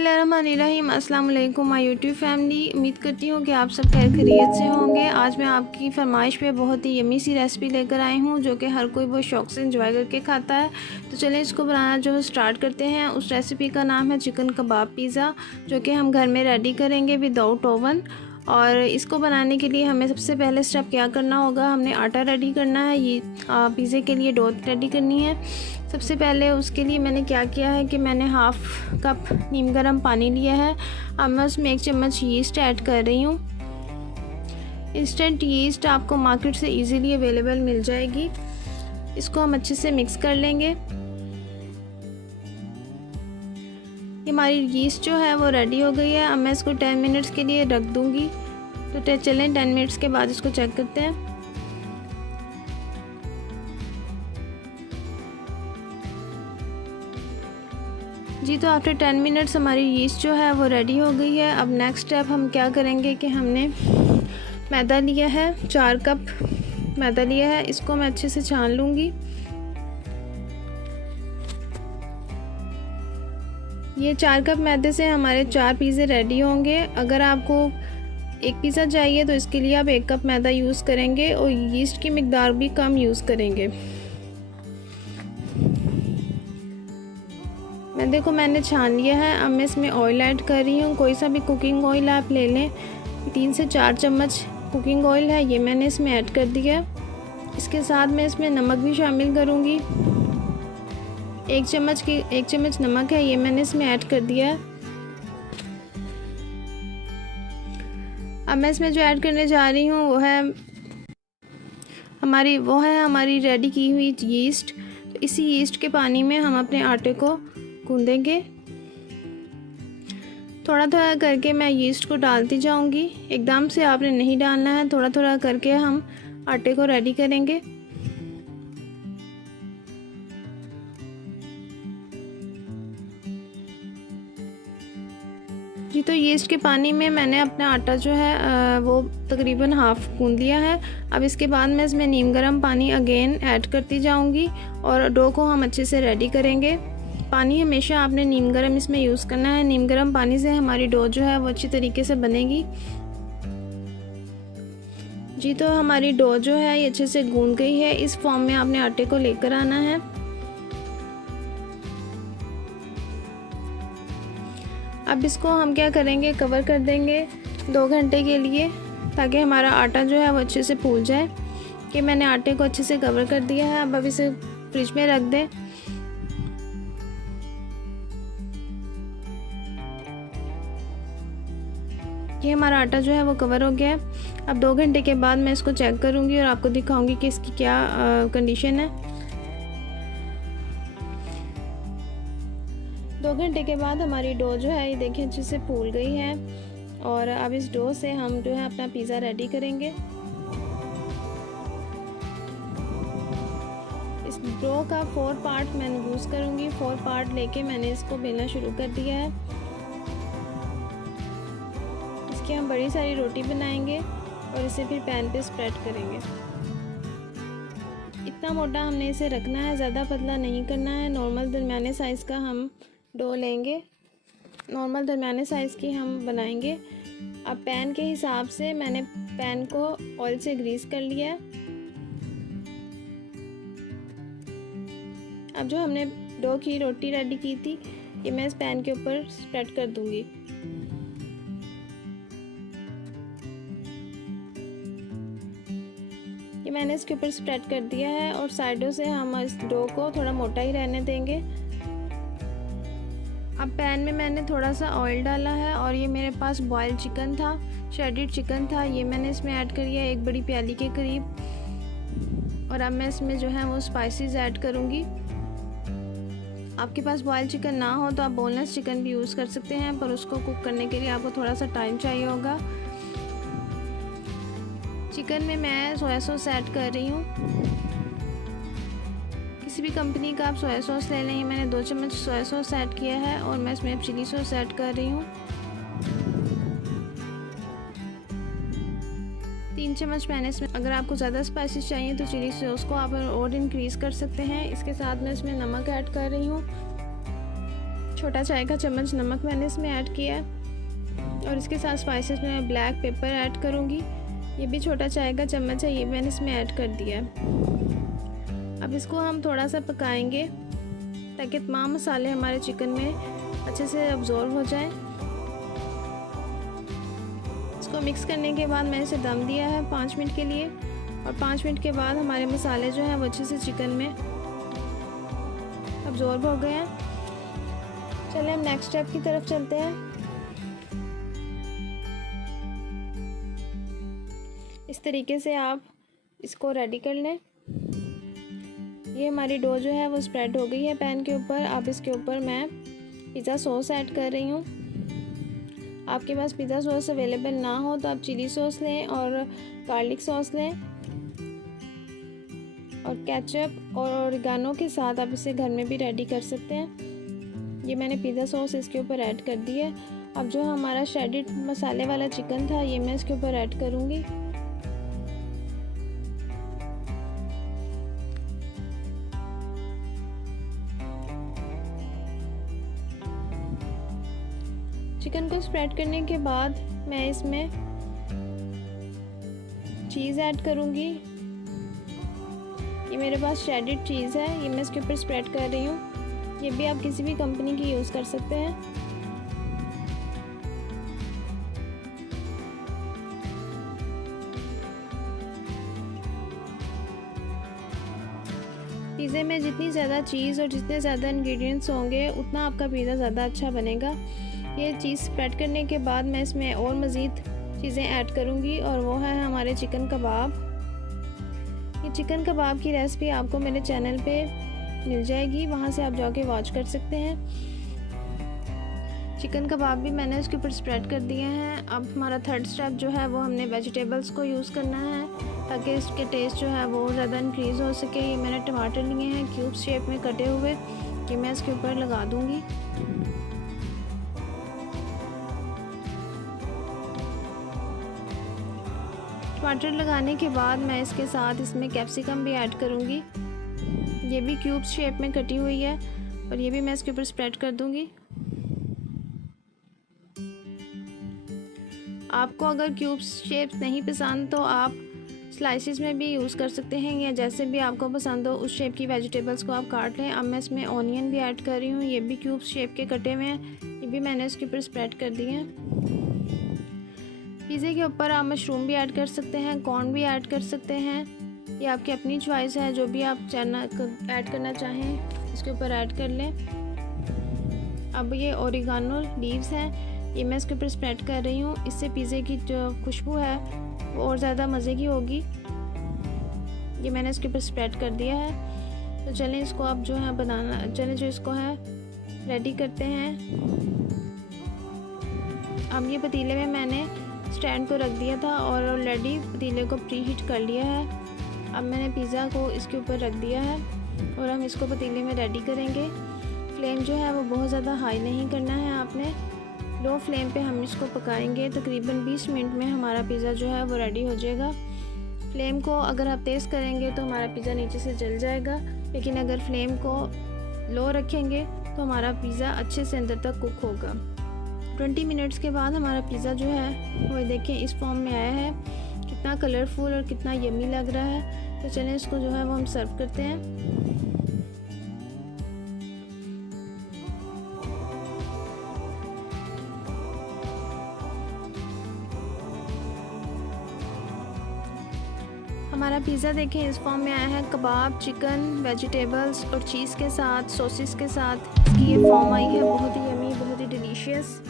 बिस्मिल्लाहिर्रहमानिर्रहीम। अस्सलाम वालेकुम माय यूट्यूब फैमिली। उम्मीद करती हूँ कि आप सब खैर खैरियत से होंगे। आज मैं आपकी फरमाइश पे बहुत ही यमी सी रेसिपी लेकर आई हूँ जो कि हर कोई बहुत शौक़ से इंजॉय करके खाता है। तो चलें इसको बनाना जो स्टार्ट करते हैं। उस रेसिपी का नाम है चिकन कबाब पिज़्ज़ा, जो कि हम घर में रेडी करेंगे विदाउट ओवन। और इसको बनाने के लिए हमें सबसे पहले स्टेप क्या करना होगा, हमने आटा रेडी करना है। ये पिज़्ज़े के लिए डो रेडी करनी है। सबसे पहले उसके लिए मैंने क्या किया है कि मैंने हाफ़ कप नीम गर्म पानी लिया है। अब मैं उसमें 1 चम्मच यीस्ट ऐड कर रही हूँ। इंस्टेंट यीस्ट आपको मार्केट से इजीली अवेलेबल मिल जाएगी। इसको हम अच्छे से मिक्स कर लेंगे। हमारी यीस्ट जो है वो रेडी हो गई है। अब मैं इसको 10 मिनट्स के लिए रख दूँगी। तो चलें 10 मिनट्स के बाद इसको चेक करते हैं। जी, तो आफ्टर 10 मिनट्स हमारी यीस्ट जो है वो रेडी हो गई है। अब नेक्स्ट स्टेप हम क्या करेंगे कि हमने मैदा लिया है, 4 कप मैदा लिया है। इसको मैं अच्छे से छान लूँगी। ये 4 कप मैदे से हमारे 4 पिज़्ज़े रेडी होंगे। अगर आपको एक पिज़्ज़ा चाहिए तो इसके लिए आप 1 कप मैदा यूज़ करेंगे और यीस्ट की मिकदार भी कम यूज़ करेंगे। मैदे को मैंने छान लिया है। अब मैं इसमें ऑयल ऐड कर रही हूँ। कोई सा भी कुकिंग ऑयल आप ले लें। 3 से 4 चम्मच कुकिंग ऑयल है, ये मैंने इसमें ऐड कर दिया है। इसके साथ मैं इसमें नमक भी शामिल करूँगी। 1 चम्मच नमक है, ये मैंने इसमें ऐड कर दिया है। अब मैं इसमें जो ऐड करने जा रही हूँ वो है हमारी रेडी की हुई यीस्ट। तो इसी यीस्ट के पानी में हम अपने आटे को गूंदेंगे। थोड़ा थोड़ा करके मैं यीस्ट को डालती जाऊंगी। एकदम से आपने नहीं डालना है, थोड़ा थोड़ा करके हम आटे को रेडी करेंगे। जी, तो यीस्ट के पानी में मैंने अपना आटा जो है वो तकरीबन हाफ़ गूंद लिया है। अब इसके बाद मैं इसमें नीम गर्म पानी अगेन ऐड करती जाऊंगी और डो को हम अच्छे से रेडी करेंगे। पानी हमेशा आपने नीम गर्म इसमें यूज़ करना है। नीम गर्म पानी से हमारी डो जो है वो अच्छी तरीके से बनेगी। जी, तो हमारी डो जो है ये अच्छे से गूंद गई है। इस फॉर्म में आपने आटे को लेकर आना है। अब इसको हम क्या करेंगे, कवर कर देंगे 2 घंटे के लिए, ताकि हमारा आटा जो है वो अच्छे से फूल जाए। कि मैंने आटे को अच्छे से कवर कर दिया है। अब इसे फ्रिज में रख दें। ये हमारा आटा जो है वो कवर हो गया है। अब 2 घंटे के बाद मैं इसको चेक करूँगी और आपको दिखाऊंगी कि इसकी क्या कंडीशन है। 2 घंटे के बाद हमारी डो जो है ये देखिए अच्छे से फूल गई है। और अब इस डो से हम जो है अपना पिज़्ज़ा रेडी करेंगे। इस डो का 4 पार्ट मैं यूज़ करूँगी। 4 पार्ट लेके मैंने इसको बेलना शुरू कर दिया है। इसकी हम बड़ी सारी रोटी बनाएंगे और इसे फिर पैन पे स्प्रेड करेंगे। इतना मोटा हमने इसे रखना है, ज़्यादा पतला नहीं करना है। नॉर्मल दरमियाने साइज़ का हम डो लेंगे, नॉर्मल दरमियाने साइज़ की हम बनाएंगे। अब पैन के हिसाब से मैंने पैन को ऑयल से ग्रीस कर लिया है। अब जो हमने डो की रोटी रेडी की थी ये मैं इस पैन के ऊपर स्प्रेड कर दूंगी। ये मैंने इसके ऊपर स्प्रेड कर दिया है और साइडों से हम इस डो को थोड़ा मोटा ही रहने देंगे। अब पैन में मैंने थोड़ा सा ऑयल डाला है और ये मेरे पास बॉइल्ड चिकन था, श्रेडेड चिकन था, ये मैंने इसमें ऐड कर लिया 1 बड़ी प्याली के करीब। और अब मैं इसमें जो है वो स्पाइसेस ऐड करूँगी। आपके पास बॉइल्ड चिकन ना हो तो आप बोनलेस चिकन भी यूज़ कर सकते हैं, पर उसको कुक करने के लिए आपको थोड़ा सा टाइम चाहिए होगा। चिकन में मैं सोया सॉस ऐड कर रही हूँ। किसी भी कंपनी का आप सोया सॉस ले लें। मैंने 2 चम्मच सोया सॉस ऐड किया है और मैं इसमें चिली सॉस ऐड कर रही हूँ। 3 चम्मच मैंने इसमें, अगर आपको ज़्यादा स्पाइसेस चाहिए तो चिली सॉस को आप और इंक्रीज़ कर सकते हैं। इसके साथ मैं इसमें नमक ऐड कर रही हूँ। छोटा चाय का चम्मच नमक मैंने इसमें ऐड किया है और इसके साथ स्पाइसेस में मैं ब्लैक पेपर ऐड करूँगी। ये भी छोटा चाय का चम्मच है, ये मैंने इसमें ऐड कर दिया है। अब इसको हम थोड़ा सा पकाएंगे ताकि तमाम मसाले हमारे चिकन में अच्छे से अब्जॉर्व हो जाएं। इसको मिक्स करने के बाद मैंने इसे दम दिया है 5 मिनट के लिए और 5 मिनट के बाद हमारे मसाले जो हैं वो अच्छे से चिकन में अब्जॉर्ब हो गए हैं। चलिए हम नेक्स्ट स्टेप की तरफ चलते हैं। इस तरीके से आप इसको रेडी कर लें। ये हमारी डो जो है वो स्प्रेड हो गई है पैन के ऊपर। अब इसके ऊपर मैं पिज़्ज़ा सॉस ऐड कर रही हूँ। आपके पास पिज़्ज़ा सॉस अवेलेबल ना हो तो आप चिली सॉस लें और गार्लिक सॉस लें और केचप और ऑरिगानो के साथ आप इसे घर में भी रेडी कर सकते हैं। ये मैंने पिज़्ज़ा सॉस इसके ऊपर ऐड कर दी है। अब जो हमारा श्रेडेड मसाले वाला चिकन था ये मैं इसके ऊपर ऐड करूँगी। चिकन को स्प्रेड करने के बाद मैं इसमें चीज़ ऐड करूँगी। ये मेरे पास श्रेडेड चीज़ है, ये मैं इसके ऊपर स्प्रेड कर रही हूँ। ये भी आप किसी भी कंपनी की यूज़ कर सकते हैं। पिज़्ज़े में जितनी ज़्यादा चीज़ और जितने ज़्यादा इंग्रेडिएंट्स होंगे उतना आपका पिज़्ज़ा ज़्यादा अच्छा बनेगा। ये चीज़ स्प्रेड करने के बाद मैं इसमें और मज़ीद चीज़ें ऐड करूँगी और वो है हमारे चिकन कबाब। ये चिकन कबाब की रेसिपी आपको मेरे चैनल पे मिल जाएगी, वहाँ से आप जाके वॉच कर सकते हैं। चिकन कबाब भी मैंने इसके ऊपर स्प्रेड कर दिए हैं। अब हमारा थर्ड स्टेप जो है वो हमने वेजिटेबल्स को यूज़ करना है ताकि इसके टेस्ट जो है वो ज़्यादा इंक्रीज़ हो सके। ये मैंने टमाटर लिए हैं क्यूब्स शेप में कटे हुए, कि मैं इसके ऊपर लगा दूँगी। टमाटर लगाने के बाद मैं इसके साथ इसमें कैप्सिकम भी ऐड करूँगी। ये भी क्यूब्स शेप में कटी हुई है और ये भी मैं इसके ऊपर स्प्रेड कर दूँगी। आपको अगर क्यूब्स शेप नहीं पसंद तो आप स्लाइसिस में भी यूज़ कर सकते हैं, या जैसे भी आपको पसंद हो उस शेप की वेजिटेबल्स को आप काट लें। अब मैं इसमें ऑनियन भी ऐड कर रही हूँ, ये भी क्यूब्स शेप के कटे हुए हैं, ये भी मैंने इसके ऊपर स्प्रेड कर दिए हैं। पिज़्ज़े के ऊपर आप मशरूम भी ऐड कर सकते हैं, कॉर्न भी ऐड कर सकते हैं, ये आपकी अपनी चॉइस है। जो भी आप ऐड करना चाहें इसके ऊपर ऐड कर लें। अब ये ओरिगानो लीव्स हैं, ये मैं इसके ऊपर स्प्रेड कर रही हूँ। इससे पिज़्ज़े की जो खुशबू है वो और ज़्यादा मज़े की होगी। ये मैंने इसके ऊपर स्प्रेड कर दिया है। तो चलें इसको अब जो है जो इसको है रेडी करते हैं। अब ये पतीले में मैंने स्टैंड को रख दिया था और ऑलरेडी पतीले को प्री हीट कर लिया है। अब मैंने पिज़्ज़ा को इसके ऊपर रख दिया है और हम इसको पतीले में रेडी करेंगे। फ्लेम जो है वो बहुत ज़्यादा हाई नहीं करना है आपने, लो फ्लेम पे हम इसको पकाएंगे। तकरीबन 20 मिनट में हमारा पिज़्ज़ा जो है वो रेडी हो जाएगा। फ्लेम को अगर आप तेज़ करेंगे तो हमारा पिज़्ज़ा नीचे से जल जाएगा, लेकिन अगर फ्लेम को लो रखेंगे तो हमारा पिज़्ज़ा अच्छे से अंदर तक कुक होगा। 20 मिनट्स के बाद हमारा पिज़्ज़ा जो है वो देखें इस फॉर्म में आया है। कितना कलरफुल और कितना यम्मी लग रहा है। तो चलें इसको जो है वो हम सर्व करते हैं। हमारा पिज़्ज़ा देखें इस फॉर्म में आया है। कबाब, चिकन, वेजिटेबल्स और चीज़ के साथ, सॉसेस के साथ इसकी ये फॉर्म आई है। बहुत ही यम्मी, बहुत ही डिलीशियस।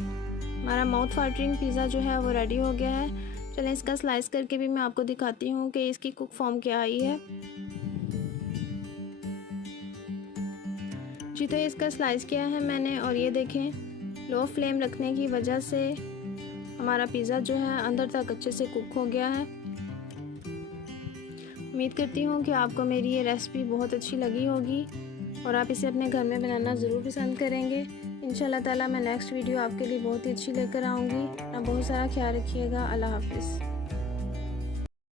हमारा माउथ वाटरिंग पिज़्ज़ा जो है वो रेडी हो गया है। चलें इसका स्लाइस करके भी मैं आपको दिखाती हूँ कि इसकी कुक फॉर्म क्या आई है। जी तो इसका स्लाइस किया है मैंने और ये देखें लो फ्लेम रखने की वजह से हमारा पिज़्ज़ा जो है अंदर तक अच्छे से कुक हो गया है। उम्मीद करती हूँ कि आपको मेरी ये रेसिपी बहुत अच्छी लगी होगी और आप इसे अपने घर में बनाना ज़रूर पसंद करेंगे। इंशाल्लाह ताला मैं नेक्स्ट वीडियो आपके लिए बहुत ही अच्छी लेकर आऊँगी। अपना बहुत सारा ख्याल रखिएगा। अल्लाह हाफ़िज़।